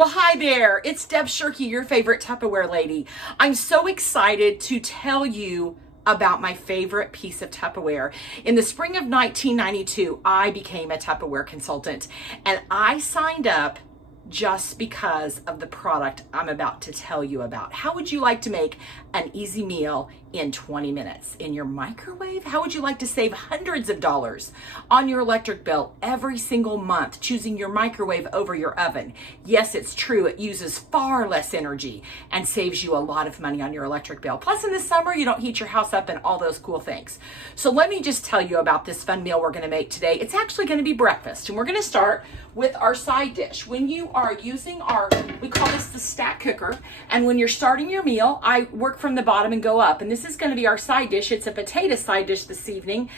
Well, hi there. It's Deb Shirkey, your favorite Tupperware lady. I'm so excited to tell you about my favorite piece of Tupperware. In the spring of 1992, I became a Tupperware consultant, and I signed up just because of the product I'm about to tell you about. How would you like to make an easy meal in 20 minutes in your microwave? How would you like to save hundreds of dollars on your electric bill every single month choosing your microwave over your oven? Yes, it's true. It uses far less energy and saves you a lot of money on your electric bill. Plus, in the summer, you don't heat your house up and all those cool things. So let me just tell you about this fun meal we're going to make today. It's actually going to be breakfast, and we're going to start with our side dish. When you are using we call this the stack cooker, and when you're starting your meal, I work from the bottom and go up, and this is going to be our side dish. It's a potato side dish this evening,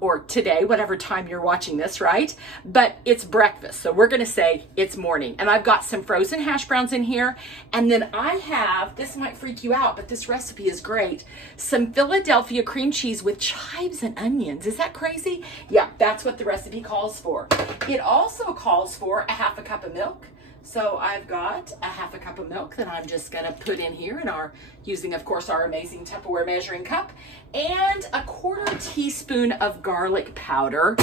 or today, whatever time you're watching this, right? But it's breakfast, so we're going to say it's morning. And I've got some frozen hash browns in here, and then I have, this might freak you out, but this recipe is great, some Philadelphia cream cheese with chives and onions. Is that crazy? Yeah, that's what the recipe calls for. It also calls for a half a cup of milk. So I've got a half a cup of milk that I'm just going to put in here using, of course, our amazing Tupperware measuring cup, and a quarter teaspoon of garlic powder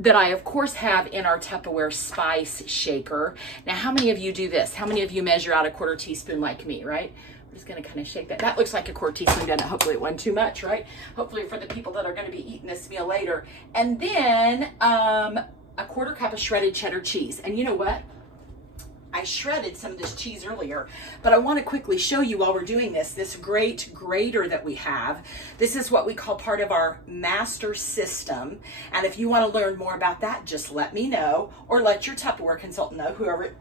that I, of course, have in our Tupperware spice shaker. Now, how many of you do this? How many of you measure out a quarter teaspoon like me, right? I'm just going to kind of shake that. That looks like a quarter teaspoon, doesn't it? Hopefully it wasn't too much, right? Hopefully for the people that are going to be eating this meal later. And then a quarter cup of shredded cheddar cheese. And you know what? I shredded some of this cheese earlier, but I want to quickly show you while we're doing this great grater that we have. This is what we call part of our master system. And if you want to learn more about that, just let me know, or let your Tupperware consultant know, whoever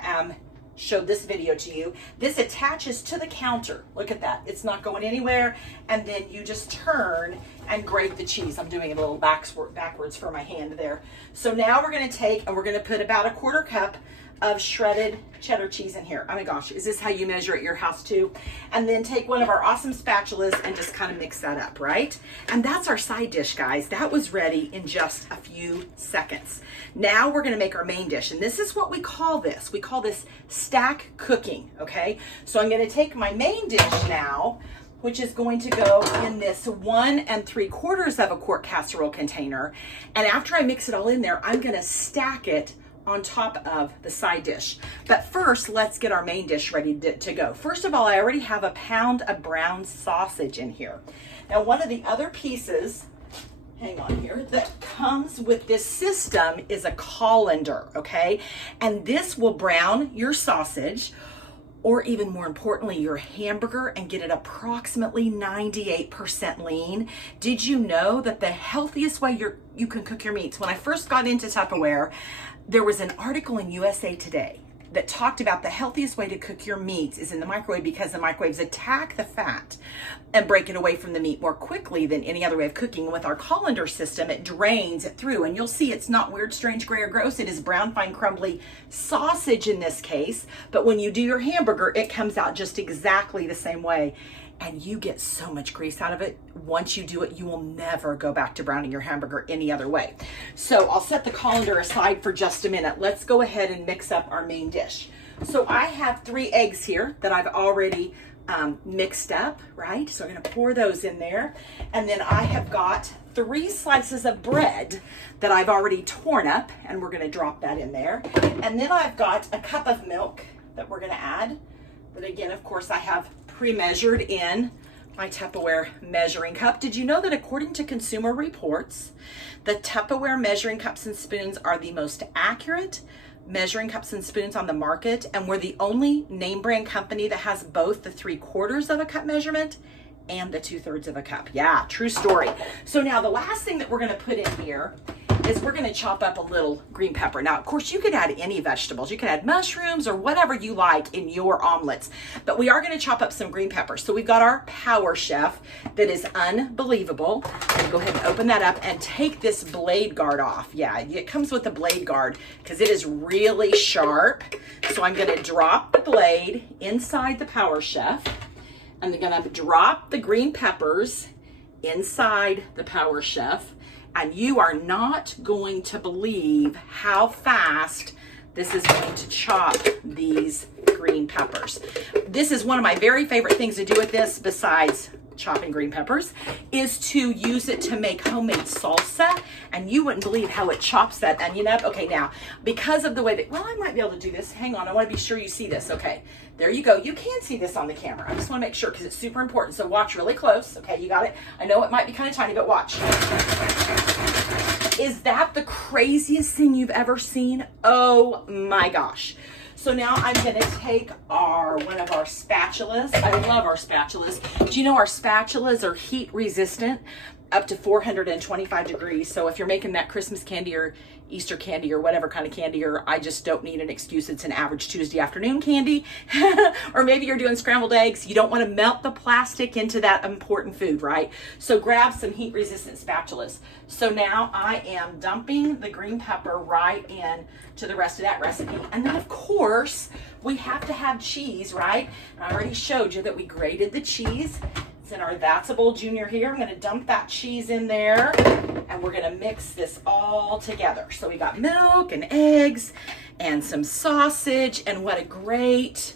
showed this video to you. This attaches to the counter. Look at that. It's not going anywhere. And then you just turn and grate the cheese. I'm doing it a little backwards for my hand there. So now we're going to take, and we're going to put about a quarter cup of shredded cheddar cheese in here. Oh my gosh, is this how you measure at your house too? And then take one of our awesome spatulas and just kind of mix that up, right? And that's our side dish, guys. That was ready in just a few seconds. Now we're gonna make our main dish, and this is what we call this. We call this stack cooking, okay? So I'm gonna take my main dish now, which is going to go in this 1 3/4 quart casserole container. And after I mix it all in there, I'm gonna stack it on top of the side dish. But first, let's get our main dish ready to go. First of all, I already have a pound of brown sausage in here. Now, one of the other pieces, hang on here, that comes with this system is a colander, okay? And this will brown your sausage, or even more importantly, your hamburger, and get it approximately 98% lean. Did you know that the healthiest way you can cook your meats? When I first got into Tupperware, there was an article in USA Today that talked about the healthiest way to cook your meats is in the microwave, because the microwaves attack the fat and break it away from the meat more quickly than any other way of cooking. With our colander system, it drains it through, and you'll see it's not weird, strange, gray, or gross. It is brown, fine, crumbly sausage in this case, but when you do your hamburger, it comes out just exactly the same way. And you get so much grease out of it. Once you do it, you will never go back to browning your hamburger any other way. So I'll set the colander aside for just a minute. Let's go ahead and mix up our main dish. So I have 3 eggs here that I've already mixed up, right? So I'm gonna pour those in there. And then I have got 3 slices of bread that I've already torn up, and we're gonna drop that in there. And then I've got a cup of milk that we're gonna add. But again, of course, I have pre-measured in my Tupperware measuring cup. Did you know that according to Consumer Reports, the Tupperware measuring cups and spoons are the most accurate measuring cups and spoons on the market, and we're the only name brand company that has both the 3/4 cup measurement and the 2/3 cup. Yeah, true story. So now the last thing that we're gonna put in here is we're gonna chop up a little green pepper. Now, of course, you could add any vegetables. You could add mushrooms or whatever you like in your omelets, but we are gonna chop up some green peppers. So we've got our Power Chef that is unbelievable. I'm gonna go ahead and open that up and take this blade guard off. Yeah, it comes with a blade guard because it is really sharp. So I'm gonna drop the blade inside the Power Chef. I'm gonna drop the green peppers inside the Power Chef. And you are not going to believe how fast this is going to chop these green peppers. This is one of my very favorite things to do with this, besides chopping green peppers, is to use it to make homemade salsa. And you wouldn't believe how it chops that onion up. Okay, now, because of the way that, well, I might be able to do this. Hang on, I want to be sure you see this. Okay, there you go. You can see this on the camera. I just want to make sure because it's super important. So watch really close. Okay, you got it. I know it might be kind of tiny, but watch. Is that the craziest thing you've ever seen? Oh my gosh. So now I'm gonna take one of our spatulas. I love our spatulas. Do you know our spatulas are heat resistant up to 425 degrees? So if you're making that Christmas candy or Easter candy or whatever kind of candy, or I just don't need an excuse, it's an average Tuesday afternoon candy, or maybe you're doing scrambled eggs, you don't want to melt the plastic into that important food, right? So grab some heat resistant spatulas. So now I am dumping the green pepper right in to the rest of that recipe. And then of course we have to have cheese, right? I already showed you that we grated the cheese. It's in our That's a Bowl Junior here. I'm gonna dump that cheese in there and we're gonna mix this all together. So we got milk and eggs and some sausage, and what a great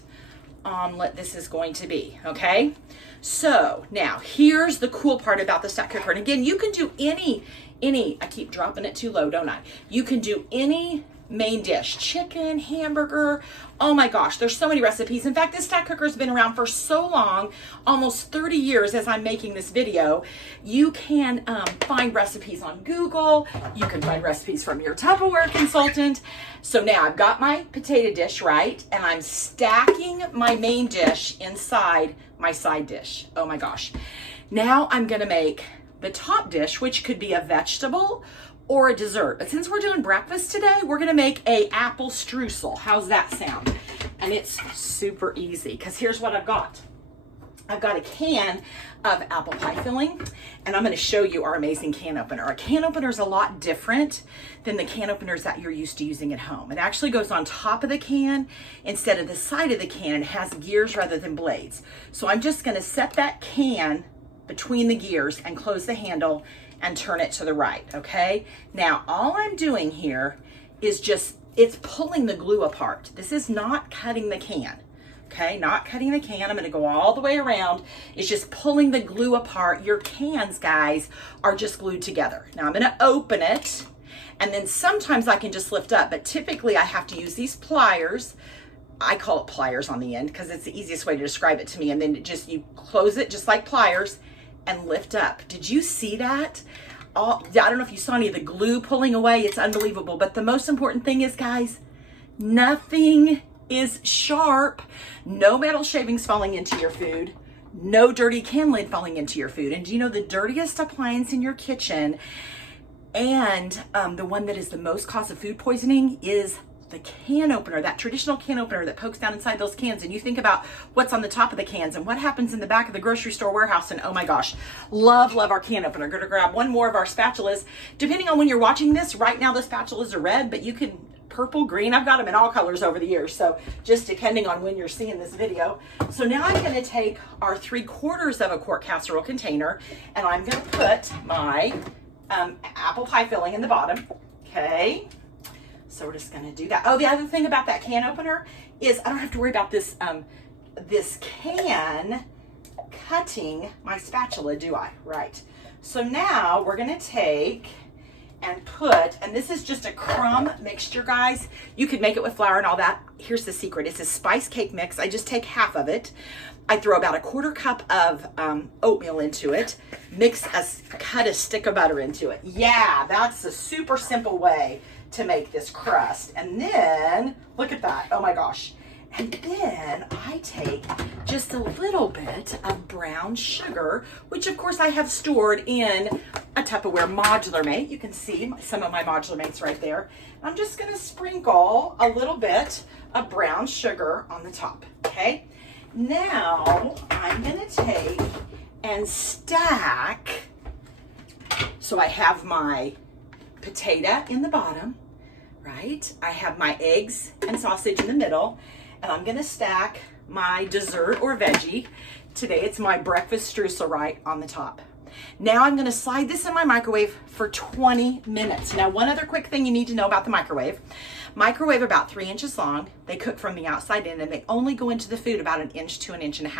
omelet this is going to be, okay? So now here's the cool part about the stack cooker. And again, you can do any, I keep dropping it too low, don't I? You can do any main dish, chicken, hamburger. Oh my gosh, there's so many recipes. In fact, this stack cooker has been around for so long, almost 30 years as I'm making this video. You can find recipes on Google. You can find recipes from your Tupperware consultant. So now I've got my potato dish, right? And I'm stacking my main dish inside my side dish. Oh my gosh. Now I'm gonna make the top dish, which could be a vegetable or a dessert. But since we're doing breakfast today, we're gonna make a apple streusel. How's that sound? And it's super easy, because here's what I've got. I've got a can of apple pie filling, and I'm gonna show you our amazing can opener. Our can opener is a lot different than the can openers that you're used to using at home. It actually goes on top of the can instead of the side of the can, and has gears rather than blades. So I'm just gonna set that can between the gears and close the handle and turn it to the right, okay? Now, all I'm doing here is it's pulling the glue apart. This is not cutting the can, okay? Not cutting the can. I'm gonna go all the way around. It's just pulling the glue apart. Your cans, guys, are just glued together. Now, I'm gonna open it, and then sometimes I can just lift up, but typically I have to use these pliers. I call it pliers on the end because it's the easiest way to describe it to me. And then you close it just like pliers and lift up. Did you see that? I don't know if you saw any of the glue pulling away. It's unbelievable. But the most important thing is, guys, nothing is sharp. No metal shavings falling into your food. No dirty can lid falling into your food. And do you know the dirtiest appliance in your kitchen, and the one that is the most cause of food poisoning, is the can opener, that traditional can opener that pokes down inside those cans. And you think about what's on the top of the cans and what happens in the back of the grocery store warehouse, and oh my gosh, love our can opener. Gonna grab one more of our spatulas. Depending on when you're watching this, right now the spatulas are red, but you can purple, green. I've got them in all colors over the years, so just depending on when you're seeing this video. So now I'm gonna take our 3/4 of a quart casserole container, and I'm gonna put my apple pie filling in the bottom, okay? So we're just gonna do that. Oh, the other thing about that can opener is I don't have to worry about this this can cutting my spatula, do I? Right. So now we're gonna take and put, and this is just a crumb mixture, guys. You could make it with flour and all that. Here's the secret. It's a spice cake mix. I just take half of it. I throw about a 1/4 cup of oatmeal into it, cut a stick of butter into it. Yeah, that's a super simple way to make this crust. And then, look at that, oh my gosh. And then I take just a little bit of brown sugar, which of course I have stored in a Tupperware modular mate. You can see some of my modular mates right there. I'm just gonna sprinkle a little bit of brown sugar on the top, okay? Now I'm gonna take and stack. So I have my potato in the bottom, right? I have my eggs and sausage in the middle, and I'm gonna stack my dessert or veggie. Today it's my breakfast streusel right on the top. Now I'm gonna slide this in my microwave for 20 minutes. Now, one other quick thing you need to know about the microwave. Microwave about 3 inches long. They cook from the outside in, and they only go into the food about 1 inch to 1.5 inches.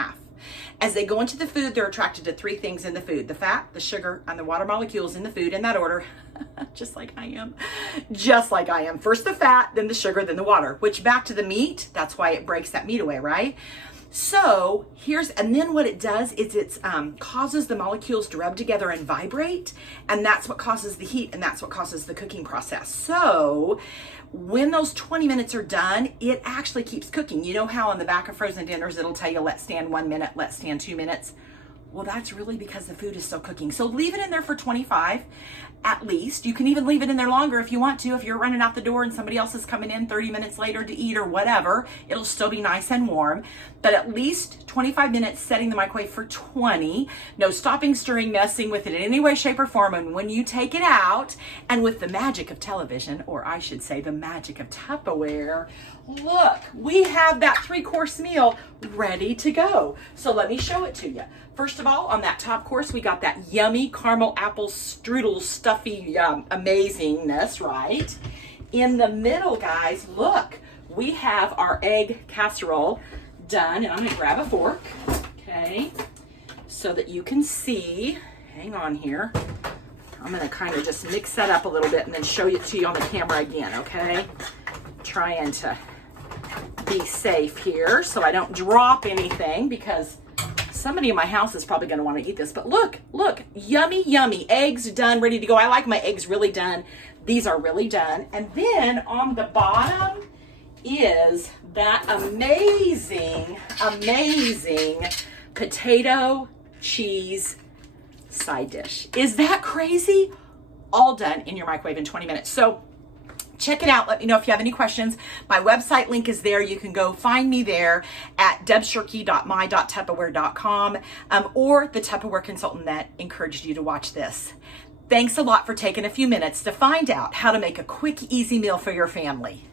As they go into the food, they're attracted to 3 things in the food: the fat, the sugar, and the water molecules in the food, in that order. Just like I am. Just like I am. First the fat, then the sugar, then the water, which back to the meat, that's why it breaks that meat away, right? So and then what it does is it causes the molecules to rub together and vibrate, and that's what causes the heat, and that's what causes the cooking process. So when those 20 minutes are done, it actually keeps cooking. You know how on the back of frozen dinners, it'll tell you, let stand 1 minute, let stand 2 minutes. Well, that's really because the food is still cooking. So leave it in there for 25 at least. You can even leave it in there longer if you want to. If you're running out the door and somebody else is coming in 30 minutes later to eat or whatever, it'll still be nice and warm. But at least 25 minutes, setting the microwave for 20. No stopping, stirring, messing with it in any way, shape, or form. And when you take it out, and with the magic of television, or I should say the magic of Tupperware, look, we have that 3-course meal ready to go. So let me show it to you. First of all, on that top course, we got that yummy caramel apple strudel stuffy amazingness, right? In the middle, guys, look, we have our egg casserole done. And I'm gonna grab a fork, okay, so that you can see. Hang on here. I'm gonna kind of just mix that up a little bit and then show it to you on the camera again, okay? Trying to be safe here so I don't drop anything, because somebody in my house is probably going to want to eat this. But look, yummy, yummy. Eggs done, ready to go. I like my eggs really done. These are really done. And then on the bottom is that amazing, amazing potato cheese side dish. Is that crazy? All done in your microwave in 20 minutes. So check it out. Let me know if you have any questions. My website link is there. You can go find me there at debshirky.my.tupperware.com or the Tupperware consultant that encouraged you to watch this. Thanks a lot for taking a few minutes to find out how to make a quick, easy meal for your family.